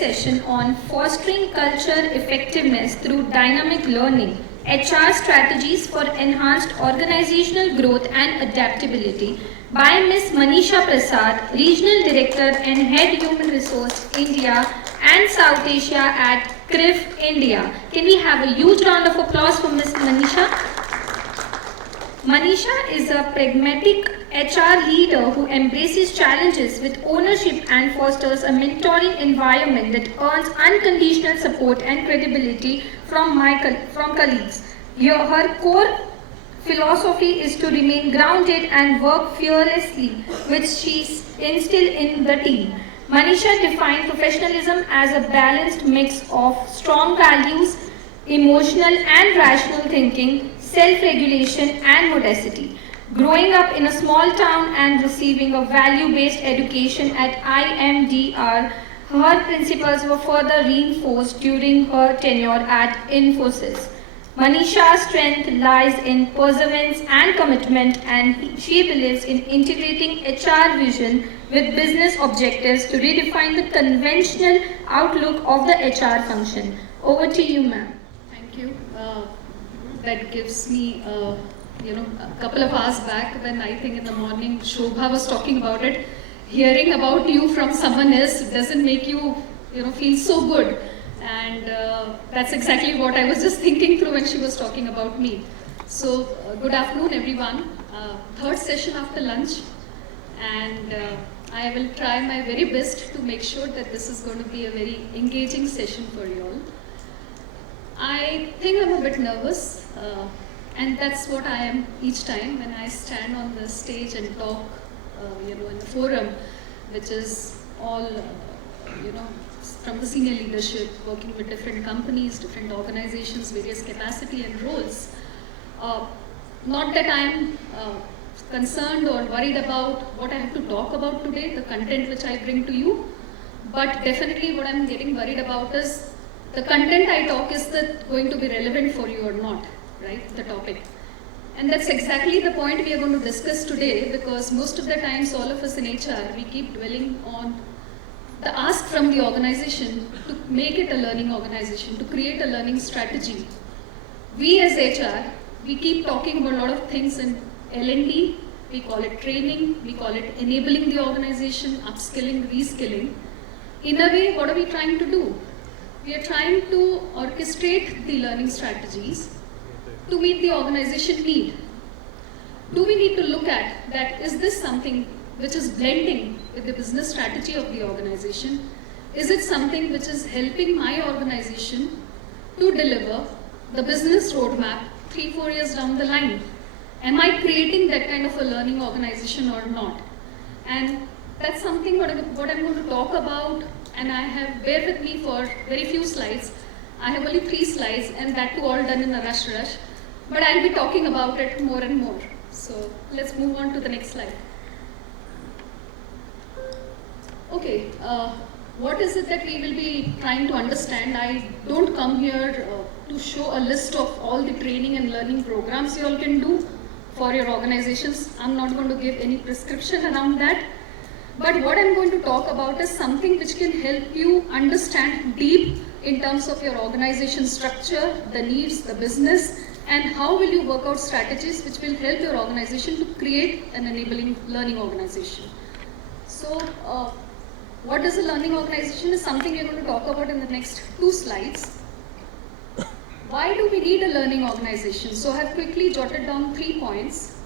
session on fostering culture effectiveness through dynamic learning, HR strategies for enhanced organizational growth and adaptability by Ms. Manisha Prasad, Regional Director and Head Human Resource India and South Asia at CRIF India. Can we have a huge round of applause for Ms. Manisha? Manisha is a pragmatic HR leader who embraces challenges with ownership and fosters a mentoring environment that earns unconditional support and credibility from colleagues. Her core philosophy is to remain grounded and work fearlessly, which she instilled in the team. Manisha defined professionalism as a balanced mix of strong values, emotional and rational thinking, self-regulation and modesty. Growing up in a small town and receiving a value-based education at IMDR, her principles were further reinforced during her tenure at Infosys. Manisha's strength lies in perseverance and commitment, and she believes in integrating HR vision with business objectives to redefine the conventional outlook of the HR function. Over to you, ma'am. Thank you. That gives me, a couple of hours back when I think in the morning Shobha was talking about it. Hearing about you from someone else doesn't make you, feel so good. And that's exactly what I was just thinking through when she was talking about me. So, good afternoon, everyone. Third session after lunch, and I will try my very best to make sure that this is going to be a very engaging session for you all. I think I'm a bit nervous, and that's what I am each time when I stand on the stage and talk, in the forum, which is all, from the senior leadership, working with different companies, different organizations, various capacity and roles. Not that I am concerned or worried about what I have to talk about today, the content which I bring to you, but definitely what I'm getting worried about is the content I talk, is that going to be relevant for you or not, right, the topic. And that's exactly the point we are going to discuss today, because most of the times all of us in HR, we keep dwelling on the ask from the organization to make it a learning organization, to create a learning strategy. We as HR, we keep talking about a lot of things in L&D, we call it training, we call it enabling the organization, upskilling, reskilling. In a way, what are we trying to do? We are trying to orchestrate the learning strategies to meet the organization need. Do we need to look at that, is this something which is blending with the business strategy of the organization? Is it something which is helping my organization to deliver the business roadmap 3-4 years down the line? Am I creating that kind of a learning organization or not? And that's something what I'm going to talk about, and I have, bear with me for very few slides. I have only 3 slides, and that too all done in a rush. But I'll be talking about it more and more. So let's move on to the next slide. Okay, what is it that we will be trying to understand? I don't come here to show a list of all the training and learning programs you all can do for your organizations. I'm not going to give any prescription around that. But what I'm going to talk about is something which can help you understand deep in terms of your organization structure, the needs, the business, and how will you work out strategies which will help your organization to create an enabling learning organization. So, what is a learning organization is something we're going to talk about in the next 2 slides. Why do we need a learning organization? So I have quickly jotted down 3 points.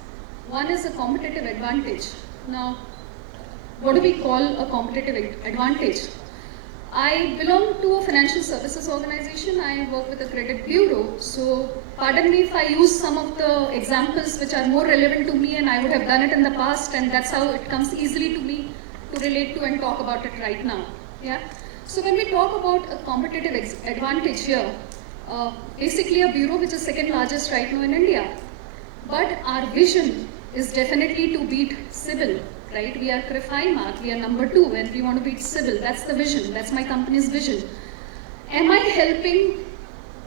One is a competitive advantage. Now, what do we call a competitive advantage? I belong to a financial services organization. I work with a credit bureau. So pardon me if I use some of the examples which are more relevant to me, and I would have done it in the past, and that's how it comes easily to me to relate to and talk about it right now. Yeah. So when we talk about a competitive advantage here, basically a bureau which is second largest right now in India. But our vision is definitely to beat civil, right? We are CRIF high mark, we are number 2 when we want to beat civil. That's the vision, that's my company's vision. Am I helping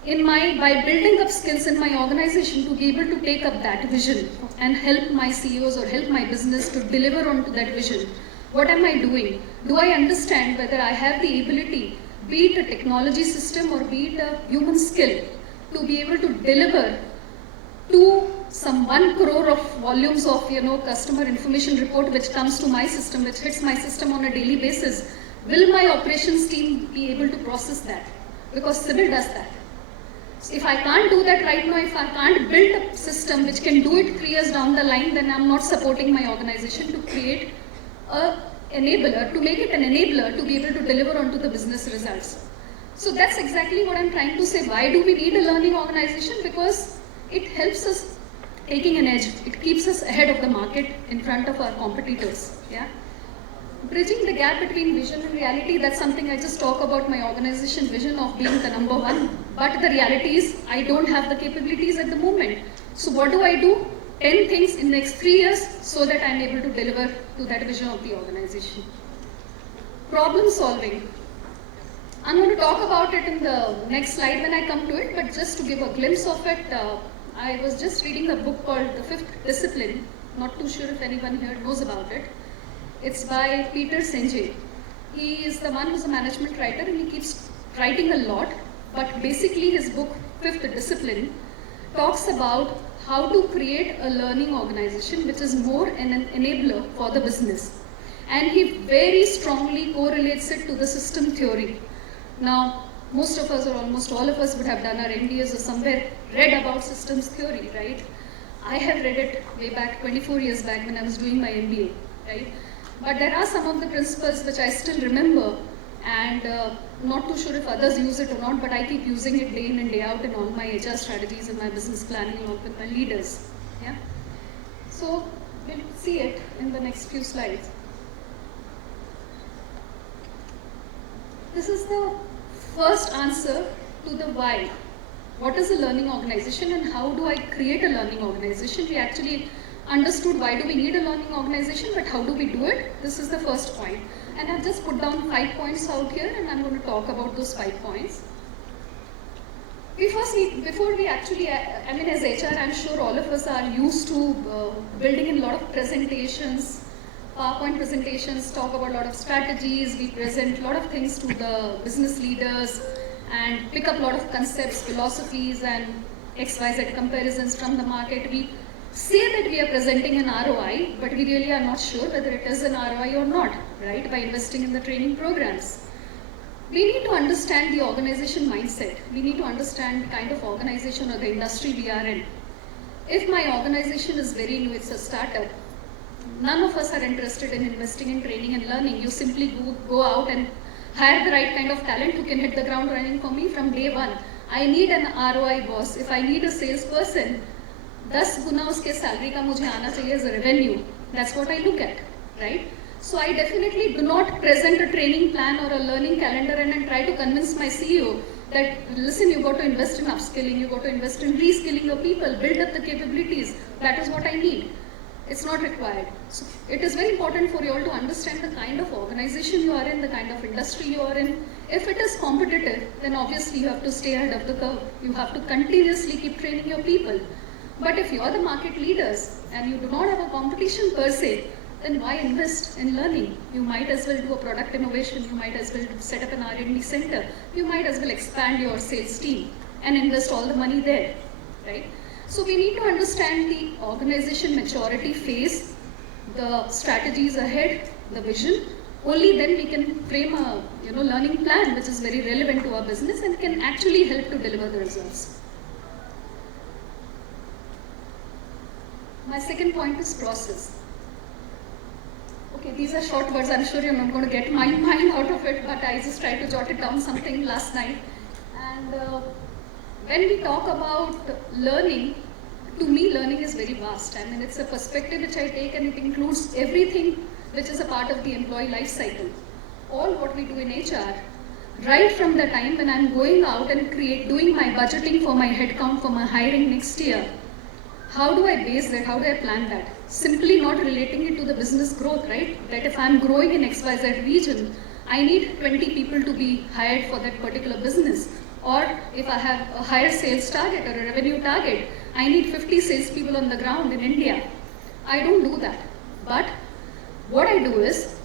by building up skills in my organization to be able to take up that vision and help my CEOs or help my business to deliver onto that vision? What am I doing? Do I understand whether I have the ability be it a technology system or be it a human skill, to be able to deliver to some 1 crore of volumes of customer information report which comes to my system, which hits my system on a daily basis, will my operations team be able to process that? Because civil does that. So if I can't do that right now, if I can't build a system which can do it 3 years down the line, then I'm not supporting my organization to create a enabler, to make it an enabler to be able to deliver onto the business results. So that's exactly what I'm trying to say. Why do we need a learning organization? Because it helps us taking an edge. It keeps us ahead of the market in front of our competitors. Yeah. Bridging the gap between vision and reality, that's something I just talk about my organization vision of being the number one. But the reality is I don't have the capabilities at the moment. So what do? 10 things in the next 3 years so that I'm able to deliver to that vision of the organization. Problem solving. I'm going to talk about it in the next slide when I come to it, but just to give a glimpse of it, I was just reading a book called The Fifth Discipline. Not too sure if anyone here knows about it. It's by Peter Senge. He is the one who's a management writer and he keeps writing a lot, but basically his book, Fifth Discipline, talks about how to create a learning organization which is more an enabler for the business. And he very strongly correlates it to the system theory. Now, most of us or almost all of us would have done our MBAs or somewhere read about systems theory, right? I have read it way back, 24 years back when I was doing my MBA, right? But there are some of the principles which I still remember and not too sure if others use it or not, but I keep using it day in and day out in all my HR strategies and my business planning along with my leaders. Yeah. So we'll see it in the next few slides. This is the first answer to the why. What is a learning organization and how do I create a learning organization? We actually understood why do we need a learning organization, but how do we do it? This is the first point. And I've just put down 5 points out here and I'm going to talk about those 5 points. Before we actually, I mean as HR, I'm sure all of us are used to building in a lot of presentations, PowerPoint presentations, talk about a lot of strategies, we present a lot of things to the business leaders and pick up a lot of concepts, philosophies and XYZ comparisons from the market. We say that we are presenting an ROI, but we really are not sure whether it is an ROI or not, right, by investing in the training programs. We need to understand the organization mindset. We need to understand the kind of organization or the industry we are in. If my organization is very new, it's a startup, none of us are interested in investing in training and learning. You simply go out and hire the right kind of talent who can hit the ground running for me from day one. I need an ROI boss. If I need a salesperson, 10 गुना उसके salary का मुझे आना चाहिए as a revenue. That's what I look at, right? So I definitely do not present a training plan or a learning calendar and try to convince my CEO that, listen, you got to invest in upskilling, you got to invest in reskilling your people, build up the capabilities. That is what I need. It's not required. So it is very important for you all to understand the kind of organization you are in, the kind of industry you are in. If it is competitive, then obviously you have to stay ahead of the curve. You have to continuously keep training your people. But if you are the market leaders and you do not have a competition per se, then why invest in learning? You might as well do a product innovation, you might as well set up an R&D center, you might as well expand your sales team and invest all the money there, right? So we need to understand the organization maturity phase, the strategies ahead, the vision. Only then we can frame a learning plan which is very relevant to our business and can actually help to deliver the results. My second point is process. Okay, these are short words. I'm sure you're not going to get my mind out of it, but I just tried to jot it down something last night. And when we talk about learning, to me learning is very vast. I mean, it's a perspective which I take and it includes everything which is a part of the employee life cycle. All what we do in HR, right from the time when I'm going out and doing my budgeting for my headcount for my hiring next year. How do I base that? How do I plan that? Simply not relating it to the business growth, right? That if I'm growing in XYZ region, I need 20 people to be hired for that particular business. Or if I have a higher sales target or a revenue target, I need 50 salespeople on the ground in India. I don't do that. But what I do is,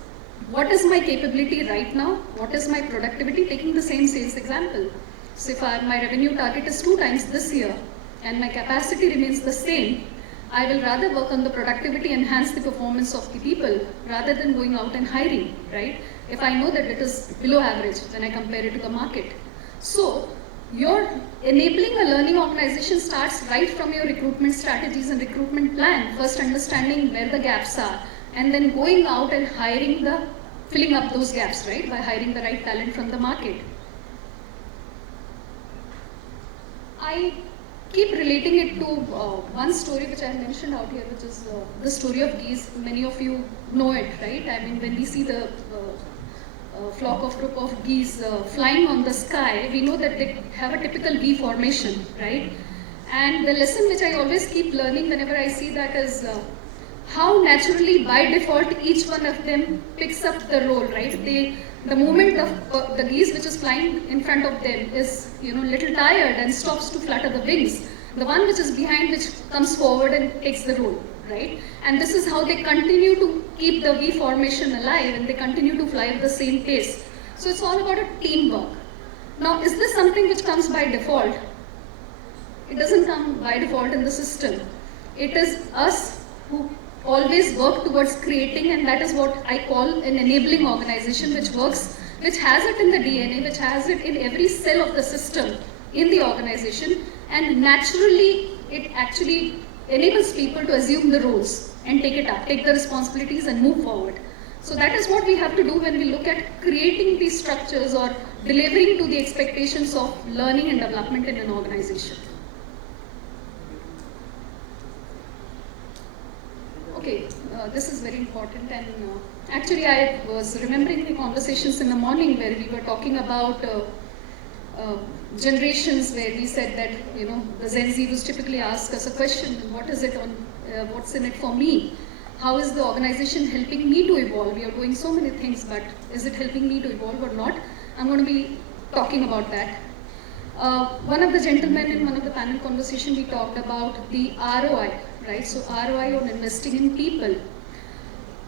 what is my capability right now? What is my productivity? Taking the same sales example. So if my revenue target is 2 times this year and my capacity remains the same, I will rather work on the productivity, enhance the performance of the people rather than going out and hiring, right? If I know that it is below average when I compare it to the market. So your enabling a learning organization starts right from your recruitment strategies and recruitment plan, first understanding where the gaps are and then going out and filling up those gaps, right, by hiring the right talent from the market. I keep relating it to one story which I mentioned out here, which is the story of geese. Many of you know it, right? I mean, when we see the group of geese flying on the sky, we know that they have a typical V formation, right? And the lesson which I always keep learning whenever I see that is how naturally by default each one of them picks up the role, right? The movement of the geese which is flying in front of them is, little tired and stops to flutter the wings. The one which is behind which comes forward and takes the role, right? And this is how they continue to keep the V formation alive and they continue to fly at the same pace. So it's all about a teamwork. Now, is this something which comes by default? It doesn't come by default in the system. It is us who always work towards creating, and that is what I call an enabling organization, which has it in the DNA, which has it in every cell of the system in the organization, and naturally it actually enables people to assume the roles and take the responsibilities and move forward. So that is what we have to do when we look at creating these structures or delivering to the expectations of learning and development in an organization. Okay, this is very important, and actually I was remembering the conversations in the morning where we were talking about generations, where we said that the Gen Z was typically ask us a question: what's in it for me? How is the organization helping me to evolve? We are doing so many things, but is it helping me to evolve or not? I'm going to be talking about that. One of the gentlemen in one of the panel conversation, we talked about the ROI, right? So ROI on investing in people.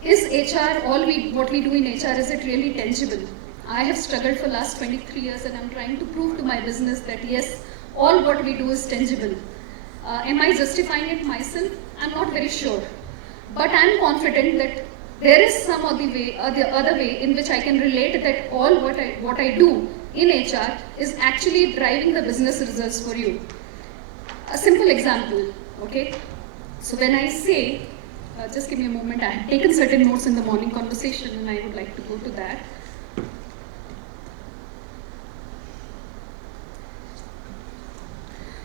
Is HR, what we do in HR, is it really tangible? I have struggled for last 23 years and I'm trying to prove to my business that yes, all what we do is tangible. Am I justifying it myself? I'm not very sure. But I'm confident that there is some other way in which I can relate that all what I do in HR is actually driving the business results for you. A simple example, okay? So when I say, just give me a moment, I had taken certain notes in the morning conversation and I would like to go to that.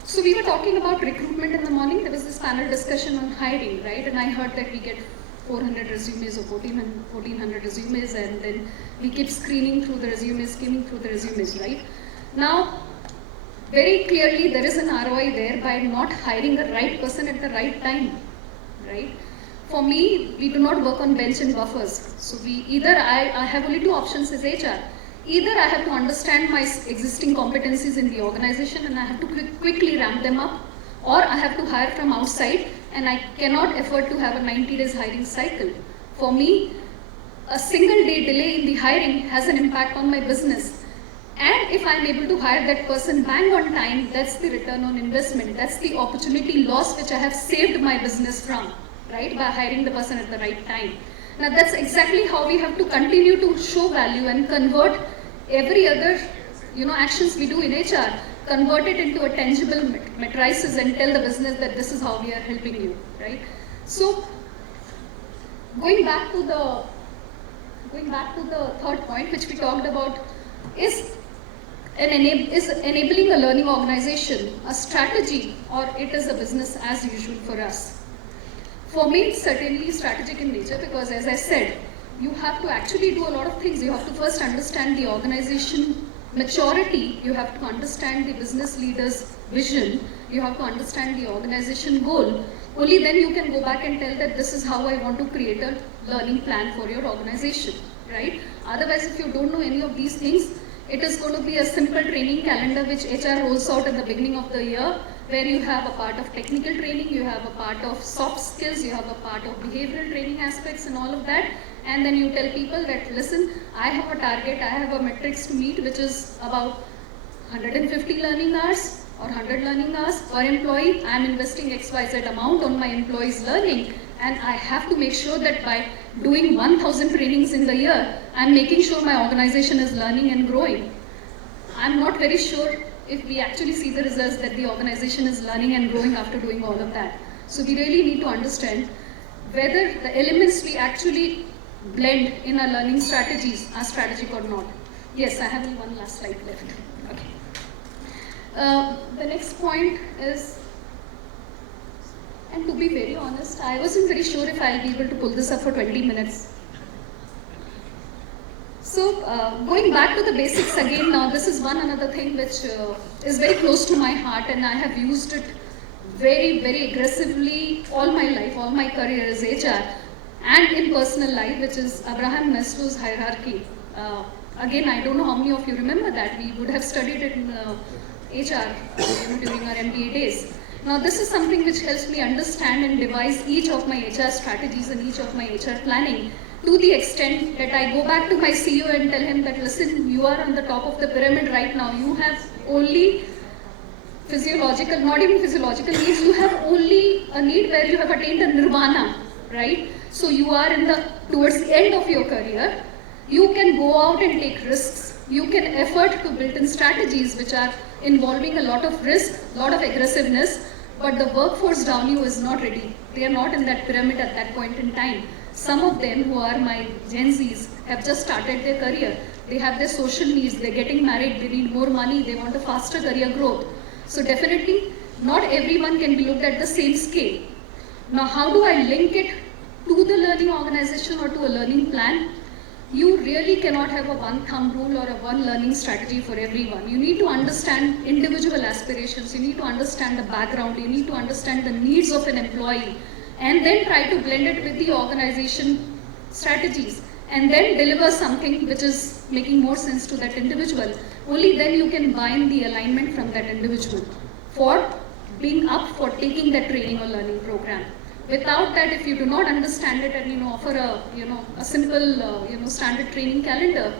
So we were talking about recruitment in the morning. There was this panel discussion on hiring, right? And I heard that we get 400 resumes or 1400 resumes, and then we keep screening through the resumes, right? Now, very clearly there is an ROI there by not hiring the right person at the right time, right? For me, we do not work on bench and buffers. So I have only two options as HR. Either I have to understand my existing competencies in the organization and I have to quickly ramp them up, or I have to hire from outside and I cannot afford to have a 90 days hiring cycle. For me, a single day delay in the hiring has an impact on my business. And if I'm able to hire that person bang on time, that's the return on investment. That's the opportunity loss which I have saved my business from, right, by hiring the person at the right time. Now that's exactly how we have to continue to show value and convert every other actions we do in HR, convert it into a tangible matrices and tell the business that this is how we are helping you, right? So going back to the third point which we talked about, is enabling a learning organization a strategy, or it is a business as usual for us? For me, it's certainly strategic in nature, because as I said, you have to actually do a lot of things. You have to first understand the organization maturity, you have to understand the business leader's vision, you have to understand the organization goal. Only then you can go back and tell that this is how I want to create a learning plan for your organization, right? Otherwise, if you don't know any of these things, it is going to be a simple training calendar which HR rolls out at the beginning of the year, where you have a part of technical training, you have a part of soft skills, you have a part of behavioral training aspects and all of that. And then you tell people that, listen, I have a target, I have a metrics to meet, which is about 150 learning hours or 100 learning hours per employee. I am investing XYZ amount on my employees' learning, and I have to make sure that by doing 1000 trainings in the year, I am making sure my organization is learning and growing. I am not very sure if we actually see the results that the organization is learning and growing after doing all of that. So we really need to understand whether the elements we actually blend in our learning strategies are strategic or not. Yes, I have only one last slide left. Okay. The next point is, and to be very honest, I wasn't very sure if I'll be able to pull this up for 20 minutes. So going back to the basics again now, this is one another thing which is very close to my heart, and I have used it very, very aggressively all my life, all my career as HR and in personal life, which is Abraham Maslow's hierarchy. Again, I don't know how many of you remember that. We would have studied it in HR during our MBA days. Now this is something which helps me understand and devise each of my HR strategies and each of my HR planning, to the extent that I go back to my CEO and tell him that, listen, you are on the top of the pyramid right now. You have only physiological, not even physiological needs, you have only a need where you have attained a nirvana, right? So you are towards the end of your career. You can go out and take risks. You can afford to build in strategies which are involving a lot of risk, a lot of aggressiveness, but the workforce down you is not ready. They are not in that pyramid at that point in time. Some of them who are my Gen Zs have just started their career. They have their social needs, they're getting married, they need more money, they want a faster career growth. So definitely, not everyone can be looked at the same scale. Now, how do I link it to the learning organization or to a learning plan? You really cannot have a one thumb rule or a one learning strategy for everyone. You need to understand individual aspirations, you need to understand the background, you need to understand the needs of an employee, and then try to blend it with the organization strategies, and then deliver something which is making more sense to that individual. Only then you can bind the alignment from that individual for being up for taking that training or learning program. Without that, if you do not understand it and offer a simple standard training calendar,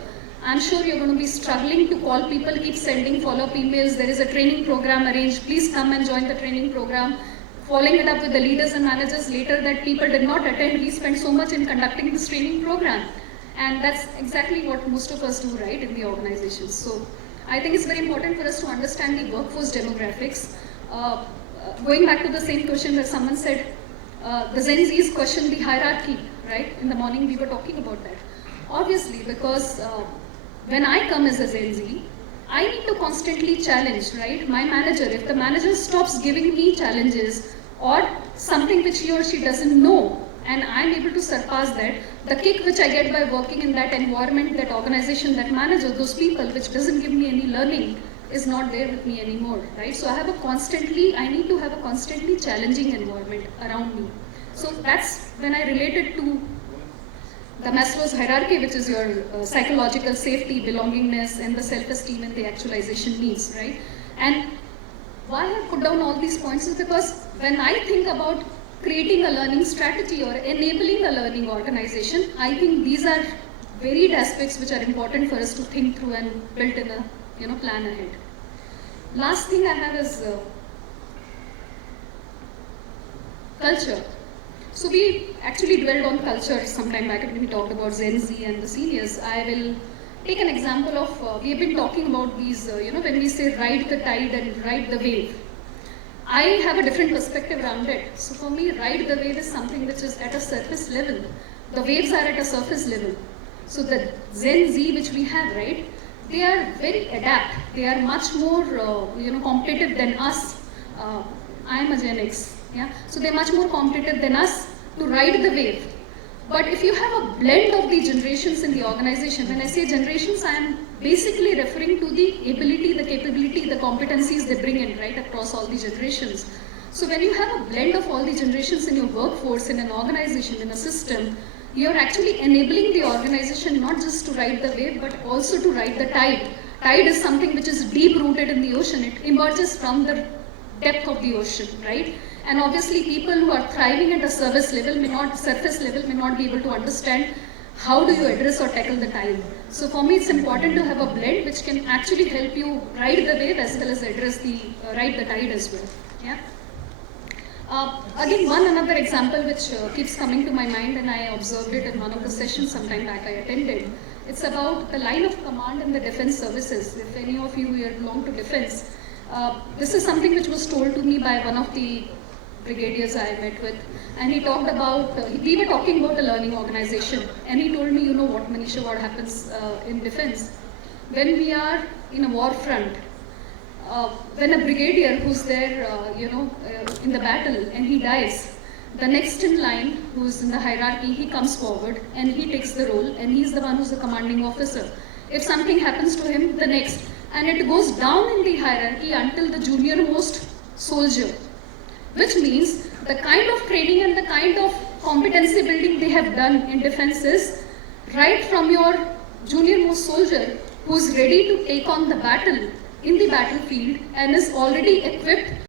I'm sure you're going to be struggling to call people, keep sending follow-up emails. There is a training program arranged, please come and join the training program. Following it up with the leaders and managers later that people did not attend. We spent so much in conducting this training program. And that's exactly what most of us do, right, in the organizations. So I think it's very important for us to understand the workforce demographics. Going back to the same question where someone said, the Gen Z's question the hierarchy, right? In the morning we were talking about that. Obviously, because when I come as a Gen Z, I need to constantly challenge, right? My manager, if the manager stops giving me challenges or something which he or she doesn't know, and I'm able to surpass that, the kick which I get by working in that environment, that organization, that manager, those people, which doesn't give me any learning, is not there with me anymore, right? So I need to have a constantly challenging environment around me. So that's when I related to the Maslow's hierarchy, which is your psychological safety, belongingness, and the self-esteem and the actualization needs, right? And why I put down all these points is because when I think about creating a learning strategy or enabling a learning organization, I think these are varied aspects which are important for us to think through and build in a plan ahead. Last thing I have is culture. So we actually dwelled on culture some time back when we talked about Gen Z and the seniors. I will take an example of, we have been talking about these, when we say ride the tide and ride the wave. I have a different perspective around it. So for me, ride the wave is something which is at a surface level. The waves are at a surface level. So the Gen Z which we have, right, they are very adept. They are much more, competitive than us. I am a Gen X, yeah. So they're much more competitive than us to ride the wave. But if you have a blend of the generations in the organization, when I say generations, I am basically referring to the ability, the capability, the competencies they bring in, right, across all the generations. So when you have a blend of all the generations in your workforce, in an organization, in a system, you're actually enabling the organization not just to ride the wave, but also to ride the tide. Tide is something which is deep rooted in the ocean. It emerges from the depth of the ocean, right? And obviously people who are thriving at the surface level may not be able to understand how do you address or tackle the tide. So for me, it's important to have a blend which can actually help you ride the wave as well as ride the tide as well. Yeah. Again, one another example which keeps coming to my mind, and I observed it in one of the sessions sometime back I attended. It's about the line of command in the defense services. If any of you here belong to defense, this is something which was told to me by one of the brigadiers I met with, and he talked about, we were talking about a learning organization, and he told me, you know what, Manisha, what happens in defense? When we are in a war front, when a brigadier who's there, in the battle and he dies, the next in line, who's in the hierarchy, he comes forward and he takes the role, and he's the one who's the commanding officer. If something happens to him, the next, and it goes down in the hierarchy until the junior most soldier, which means the kind of training and the kind of competency building they have done in defense is right from your junior most soldier who's ready to take on the battle in the battlefield and is already equipped